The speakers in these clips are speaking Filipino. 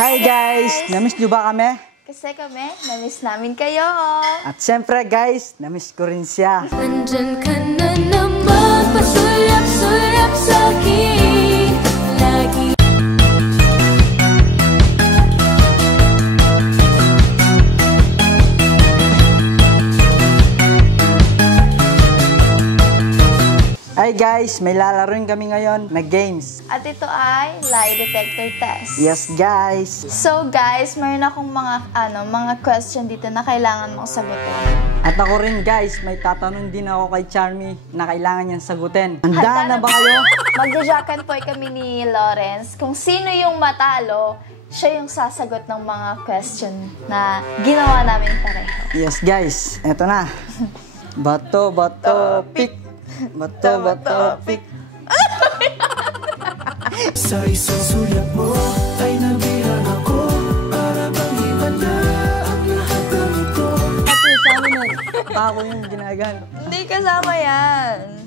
Hi guys! Namiss nyo ba kami? Kasi kami, namiss namin kayo. At syempre guys, namiss ko rin siya. Nandyan ka na naman, pasulyap-sulyap sa'kin lagi. Hi guys, may lalaroin kami ngayon na games. At ito ay lie detector test. Yes guys! So guys, mayroon akong mga question dito na kailangan mong sagutin. At ako rin guys, may tatanong din ako kay Charmy na kailangan niyang sagutin. Handa na ba kayo? Magjajakan po kami ni Lawrence. Kung sino yung matalo, siya yung sasagot ng mga question na ginawa namin pareho. Yes guys, eto na. Bato, bato, pick. Bato, bato, pick. Sa isang sulyap mo ay nabilang ako para bang himala ang lahat ng ito. At kasama nun, ako yung ginagan. Hindi kasama yan.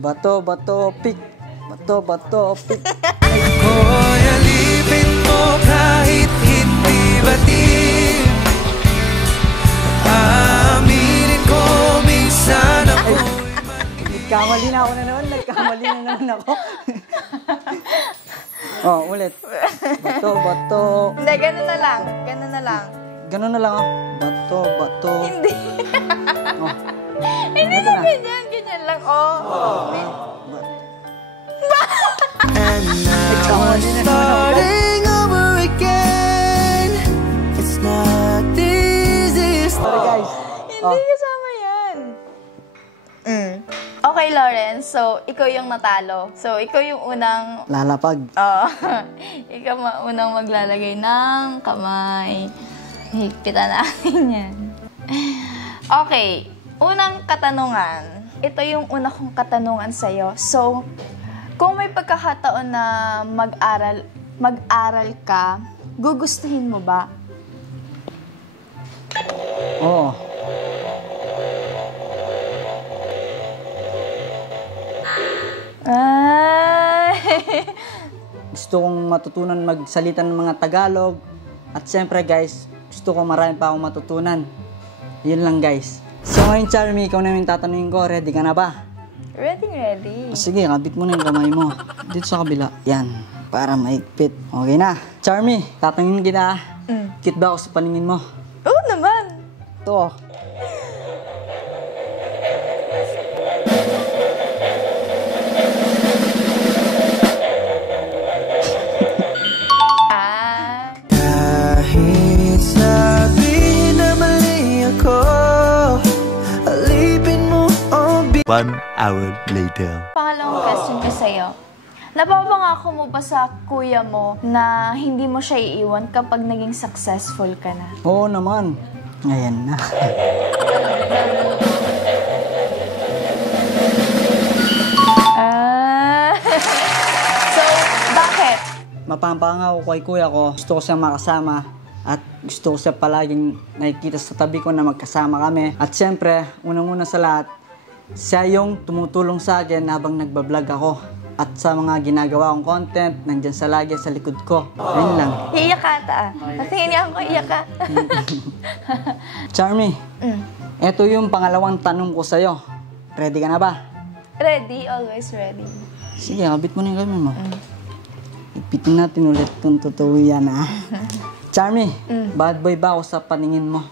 Bato, bato, pick. Bato, bato, pick. Hoy, alipin mo kahit hindi batid. Aminin ko minsan ako. Nagkamali na ako na naman. Nagkamali na naman ako. Oh, ulit. Bato, bato. Hindi, gano'n na lang. Gano'n na lang. Gano'n na lang ako. Bato, bato. Hindi. Oh. Hindi Ito na na. ganyan. Ganyan lang. Oh. And now Nagkamali na naman ako. starting over again. It's not easy. Sorry guys. Hindi kasama yan. Okay, Lawrence. So, ikaw yung natalo. So, ikaw yung unang... Lalapag. Ikaw unang maglalagay ng kamay. Higpitan natin yan. Okay. Unang katanungan. Ito yung una kong katanungan sa'yo. So, kung may pagkakataon na mag-aral ka, gugustuhin mo ba? Oo. Gusto kong matutunan magsalita ng mga Tagalog. At syempre guys, gusto ko marami pa akong matutunan. Yun lang guys. So ngayon Charmy, ikaw na yung tatanungin ko. Ready ka na ba? Ready. Sige, kabit mo na yung kamay mo. Dito sa kabila. Yan, para maigpit. Okay na. Charmy, tatanungin kita. Cute ba ako sa paningin mo? Oo naman. Ito. Kahit sabihin na mali ako, alipin mo ang 1 hour later. Pangalawang question ko sa'yo. Napapangako mo ba sa kuya mo na hindi mo siya iiwan kapag naging successful ka na? Oo naman. Ngayon na. So, bakit? Mapapangako ko kay kuya ko. Gusto ko siyang makasama. At gusto ko siya palaging nakikita sa tabi ko na magkasama kami. At syempre, unang-una sa lahat, siya yung tumutulong sa akin habang nagbablog ako. At sa mga ginagawa kong content, nandyan sa lagi sa likod ko. Ayun lang. Iiyak ka ata. Patingin niya ako, iiyak ka. Charmy, eto yung pangalawang tanong ko sa'yo. Ready ka na ba? Ready? Always ready. Sige, kabit mo na yung kamay mo. Ipitin natin ulit kung totoo yan, ha? Charmy, bad boy ba ako sa paningin mo?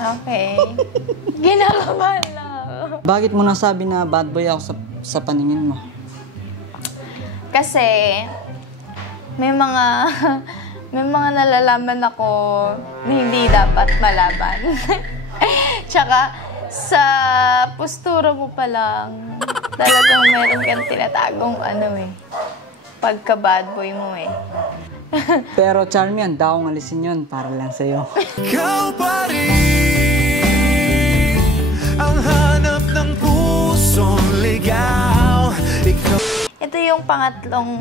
Okay. Ginakabahan lang. Bakit mo nasabi na bad boy ako sa paningin mo? Kasi, may mga nalalaman ako na hindi dapat malaban. Tsaka, sa postura mo pa lang, talagang meron kang tinatagong pagka-bad boy mo eh. Pero Charmy, handa akong alisin yun para lang sa'yo. Ikaw pa rin ang hanap ng pusong ligaw. Ito yung pangatlong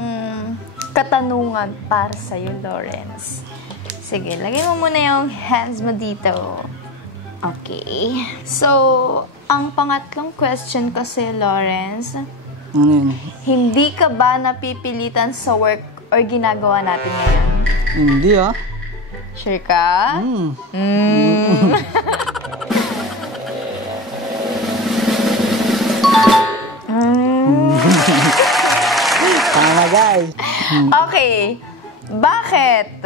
katanungan para sa'yo, Lawrence. Sige, lagay mo muna yung hands mo dito. Okay. So, Ang pangatlong question kasi, Lawrence, Ano yun? hindi ka ba napipilitan sa work or ginagawa natin ngayon? Hindi ah. Sure ka? Tama guys. Okay. Bakit?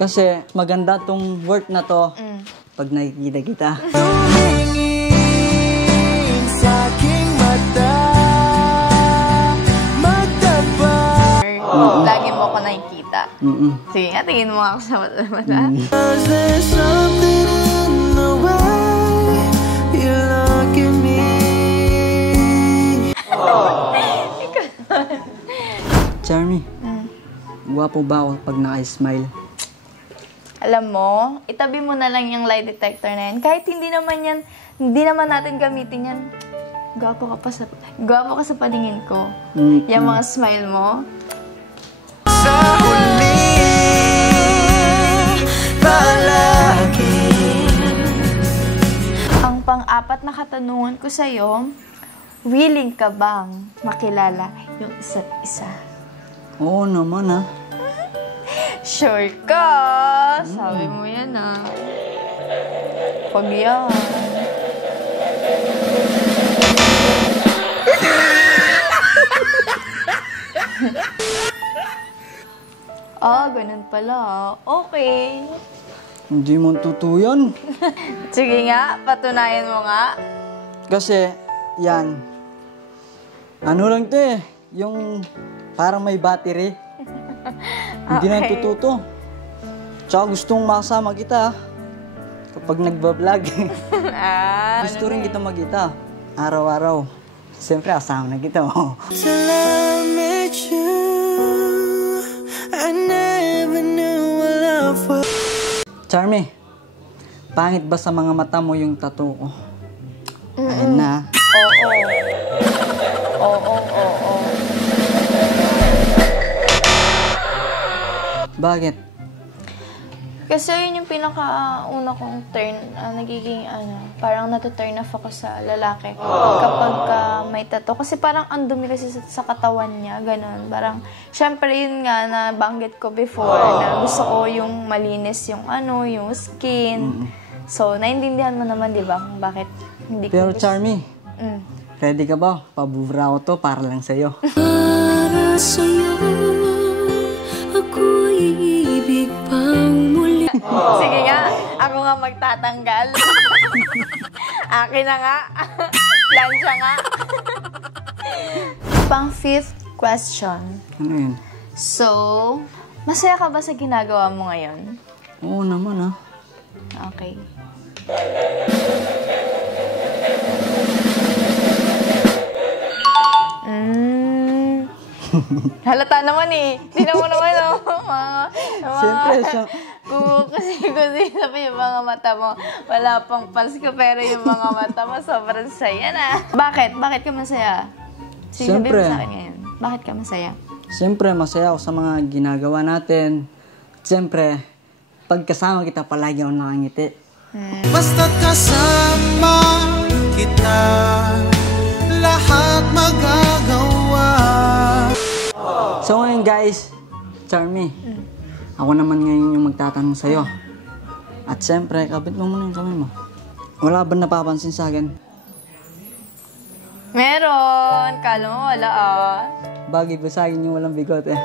Kasi maganda tong work na to pag nakikita kita. Tumingin sa aking mata, magtapat. Lagi mo ko nakikita. Mm-mm. Sige nga, tingin mo ako sa mata. Is there something in the way you look at me? Charmy, guwapo ba ako pag naka-smile? Alam mo, itabi mo na lang yung lie detector na yan. Kahit hindi naman natin gamitin yan. Gwapo ka sa paningin ko. Yung mga smile mo. Sa huli, palagi. Ang pang-apat na katanungan ko sa'yo, willing ka bang makilala yung isa't isa? Oo naman ah. Sure ka! Sabi mo yan ah. Pag yan. Ganun pala. Okay. Hindi mo tutuyan. Sige nga, patunayan mo nga. Kasi, yan. Ano lang to eh. Yung parang may battery. Hindi na tututo. Tsaka gustong makasama kita kapag nagbablog. Gusto rin kita magkita. Araw-araw. Siyempre, asama na kita. Till I met you, I never knew what love was. Charmy, pangit ba sa mga mata mo yung tattoo ko? Ayun na. Oo. Bakit? Kasi yun yung pinakauna kong turn, nagiging parang natu-turn off ako sa lalaki kapag may tattoo. Kasi parang ang dumi kasi sa katawan niya, ganun. Parang, syempre yun nga, nabanggit ko before, na gusto ko yung malinis yung yung skin. So, naintindihan mo naman, di ba, kung bakit hindi ko Pero gusto. Charmy, ready ka ba? Pabubra ko to para lang sa'yo. Para sa'yo, ako'y ibig pang muli. Sige nga, ako nga magtatanggal. Akin na nga. Plansya nga. Pang fifth question. Ano yun? So, masaya ka ba sa ginagawa mo ngayon? Oo naman ah. Okay. Halata naman eh. Tingnan mo naman Siyempre, kasi sabi yung mga mata mo, wala pang pasko, pero yung mga mata mo sobrang saya na. Bakit? Bakit ka masaya? Sige, sabihin mo Siyempre. sa akin ngayon. Bakit ka masaya? Siyempre, masaya ako sa mga ginagawa natin. Siyempre, pagkasama kita, palagi ako nakangiti. Basta't kasama kita, lahat magagawa. So ngayon guys, Charmy, ako naman ngayon yung magtatanong sa'yo. At siyempre, kabit mo muna yung kamay mo. Wala ba napapansin sa akin? Meron! Kala mo wala ah. Bagay ba sa akin yung walang bigote?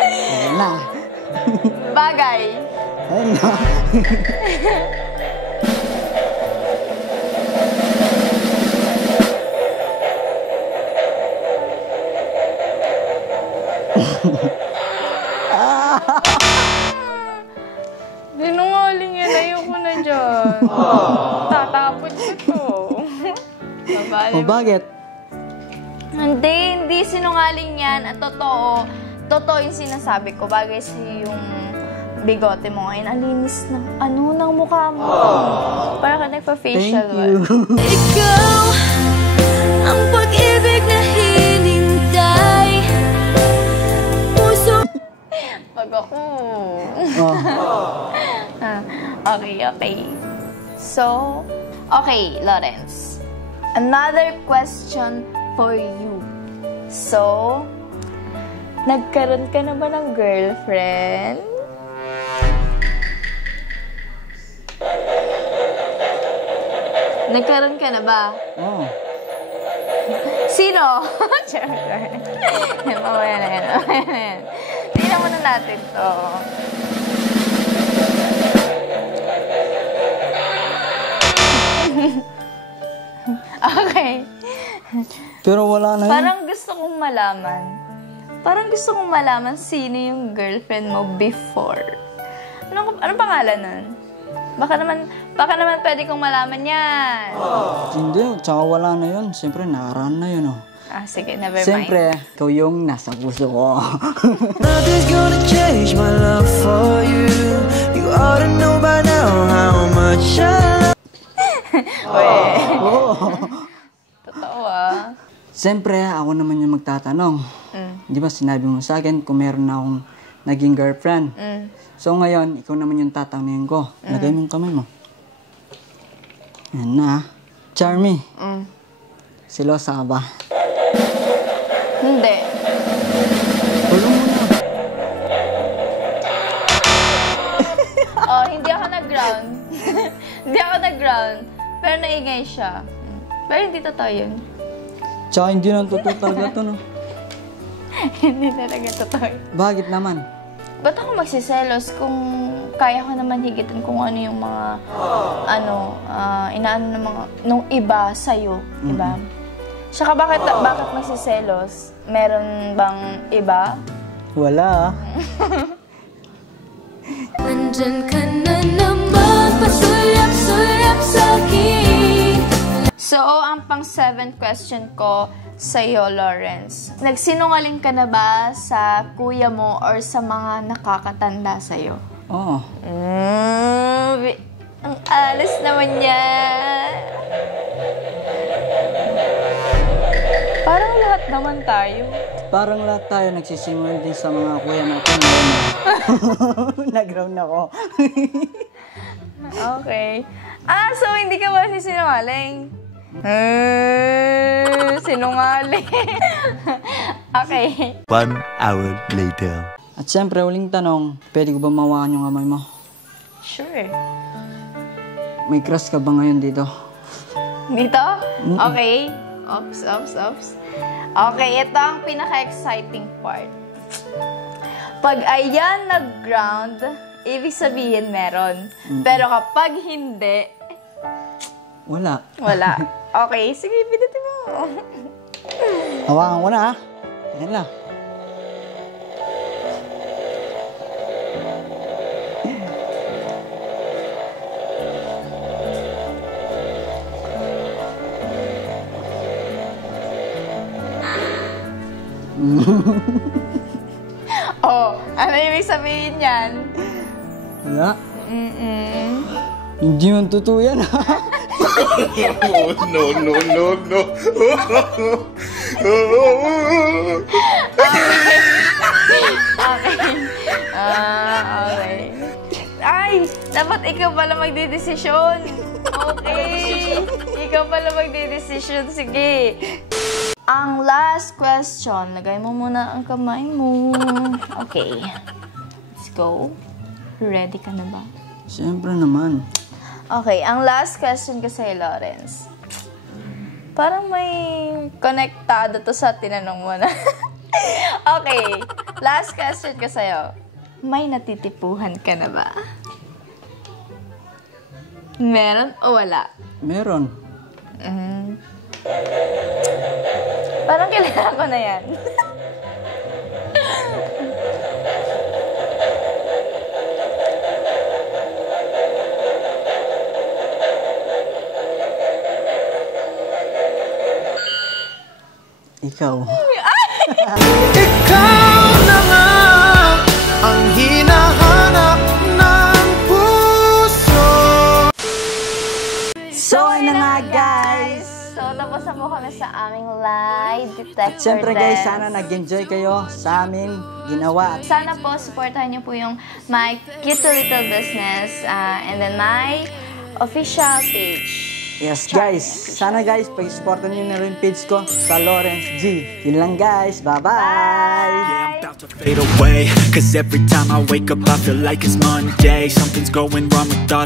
Ayun na. Bagay! Ayun na. Sinungaling yan. Ayoko na dyan. Tatapon ko to. O bakit? Hindi sinungaling yan. At totoo yung sinasabi ko. Bagay sa yung bigote mo ngayon. Ang linis ng mukha mo. Para ka nagpa-facial. Thank you. Ikaw ang pag-ibig na hinintay. Puso Pag ako. Oh. Okay. So, Okay, Lawrence. Another question for you. So, nagkaroon ka na ba ng girlfriend? Nagkaroon ka na ba? Oo. Sino? Mamaya na yan. Tingnan muna natin to. Okay. Pero wala na yun. Parang gusto kong malaman sino yung girlfriend mo before. Anong pangalan nun? Baka naman pwede kong malaman yan. Hindi, tsaka wala na yun. Siyempre, nakaraan na yun, oh. Sige, never mind. Siyempre, ikaw yung nasa puso ko. Nothing's gonna change my love for you. You ought to know by now how much I love. Totoo ah. Siyempre, ako naman yung magtatanong. Di ba, sinabi mo sa akin kung meron na akong naging girlfriend. So ngayon, ikaw naman yung tatanungin ko. Lagay mo yung kamay mo. Yan na. Charmy. Silosa ka ba? Hindi. Tulong mo na. Hindi ako nag-ground. Hindi ako nag-ground. Pero naingay siya. Pero hindi totoo yun. Tsaka hindi na totoo talaga ito, no? Hindi talaga totoo yun. Bakit naman? Ba't ako magsiselos kung kaya ko naman higitan kung ano yung mga, inaano ng mga, nung iba sa'yo, iba? Saka bakit magsiselos? Meron bang iba? Wala. Nandyan ka na naman, pasulyap-sulyap sa'kin. So, ang pang-7th question ko sa'yo, Lawrence. Nagsinungaling ka na ba sa kuya mo or sa mga nakakatanda sa'yo? Oo. Ang alas naman niya. Parang lahat naman tayo. Parang lahat tayo nagsisimula din sa mga kuya natin. Nag-ground ako. Okay. So hindi ka ba sinungaling? Sinungaling. Okay. 1 hour later. At syempre, uling tanong, pwede ko ba mawakan yung kamay mo? Sure. May crush ka ba ngayon dito? Dito? Okay. Ops. Okay, ito ang pinaka-exciting part. Pag ayan nag-ground, ibig sabihin meron. Pero kapag hindi, Wala. Okay, sige, pinutin mo. Hawakan ko na, ha? Ayan lang. Ano ibig sabihin yan? Wala. Hindi man totoo yan, ha? No. Okay. Ay, dapat ikaw pala magdedesisyon. Okay. Ikaw pala magdedesisyon. Sige. Ang last question. Lagay mo muna ang kamay mo. Okay. Let's go. Ready ka na ba? Siyempre naman. Okay, ang last question ko sa'yo, Lawrence. Parang may konektado to sa tinanong mo na. Okay, last question ko sa'yo. May natitipuhan ka na ba? Meron o wala? Meron. Parang kilala ko na yan. Ikaw. Ikaw na nga ang hinahanap ng puso. So, ayun na nga, guys. So, tapos na po kami sa aming lie detector Siyempre, guys, test. sana nag-enjoy kayo sa amin ginawa. Sana po, supportahan niyo po yung my cute little business and then my official page. Yes guys, sana guys pag-supportan nyo na rin page ko sa Lawrence G. Yun lang guys, bye-bye! Yeah, I'm about to fade away, 'cause every time I wake up I feel like it's Monday. Something's going wrong with thoughts.